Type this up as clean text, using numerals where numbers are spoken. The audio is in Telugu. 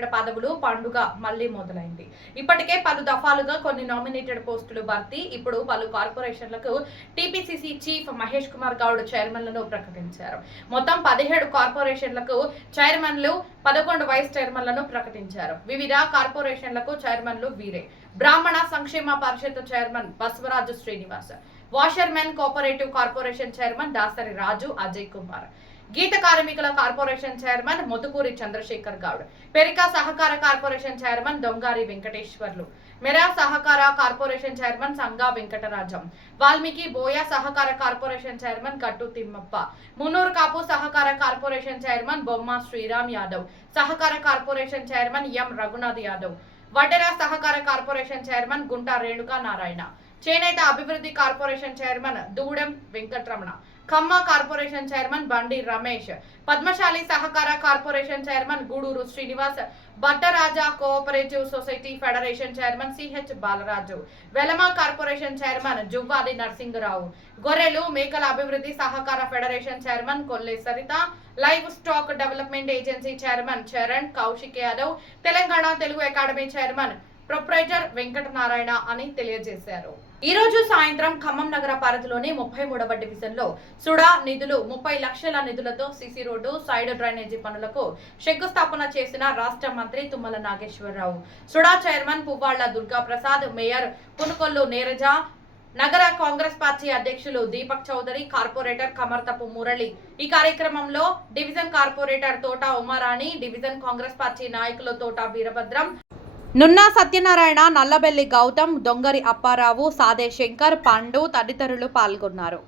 నామినేటెడ్ పదవులు పండుగ మళ్లీ మొదలైంది. ఇప్పటికే పలు దఫాలుగా కొన్ని నామినేటెడ్ పోస్టులు భర్తీ. ఇప్పుడు పలు కార్పొరేషన్లకు టీపీసీసీ చీఫ్ మహేష్ కుమార్ గౌడ్ చైర్మన్లను ప్రకటించారు. మొత్తం 17 కార్పొరేషన్లకు చైర్మన్లు, 11 వైస్ చైర్మన్లను ప్రకటించారు. వివిధ కార్పొరేషన్లకు చైర్మన్లు వీరే: బ్రాహ్మణ సంక్షేమ పరిషత్ chairman Basavaraju Srinivas, washermen cooperative corporation chairman Dasari Raju Ajay Kumar, గీత కార్మికుల కార్పొరేషన్ చైర్మన్ మొతుకూరి చంద్రశేఖర్ గౌడ్, పెరికా సహకార కార్పొరేషన్ చైర్మన్ దొంగారి వెంకటేశ్వర్లు, మెరా సహకార కార్పొరేషన్ చైర్మన్ సంగా వెంకటరాజం, వాల్మీకి బోయ సహకార కార్పొరేషన్ చైర్మన్ కట్టు తిమ్మప్ప, మున్నూరు కాపు సహకార కార్పొరేషన్ చైర్మన్ బొమ్మ శ్రీరామ్ యాదవ్, సహకార corporation chairman M Raghunath Yadav, వడ్డెర సహకార కార్పొరేషన్ చైర్మన్ గుంటా రేణుకా నారాయణ, చేనేత అభివృద్ధి కార్పొరేషన్ చైర్మన్ దూడెం వెంకటరమణ, ఖమ్మ కార్పొరేషన్ చైర్మన్ బండి రమేష్, పద్మశాలి సహకార కార్పొరేషన్ చైర్మన్ గూడూరు శ్రీనివాస్, బట్టరాజా cooperative society federation chairman CH Balaraju, వెలమ కార్పొరేషన్ చైర్మన్ జువ్వాలి నరసింగరావు, గొర్రెలు మేకల అభివృద్ధి సహకార federation chairman Kolle Saritha, livestock development agency chairman Charan Kaushik Yadav, Telangana Telugu academy chairman proprietor Venkata Narayana అని తెలియజేశారు. ఈ రోజు సాయంత్రం ఖమ్మం నగర పరిధిలోని 33వ డివిజన్లో సుడా నిధులు 30 లక్షల నిధులతో సిసి రోడ్డు, సైడ్ డ్రైనేజీ పనులకు శంకుస్థాపన చేసిన రాష్ట్ర మంత్రి తుమ్మల నాగేశ్వరరావు, సుడా చైర్మన్ పువ్వాళ్ల దుర్గాప్రసాద్, మేయర్ పునుకొల్లు నీరజ, నగర కాంగ్రెస్ పార్టీ అధ్యక్షులు దీపక్ చౌదరి, కార్పొరేటర్ కమర్తపు మురళి. ఈ కార్యక్రమంలో డివిజన్ కార్పొరేటర్ తోట ఉమారాణి, డివిజన్ కాంగ్రెస్ పార్టీ నాయకులు తోట వీరభద్రం, నున్నా సత్యనారాయణ, నల్లబెల్లి గౌతమ్, దొంగరి అప్పారావు, సాదే శంకర్, పండు తదితరులు పాల్గొన్నారు.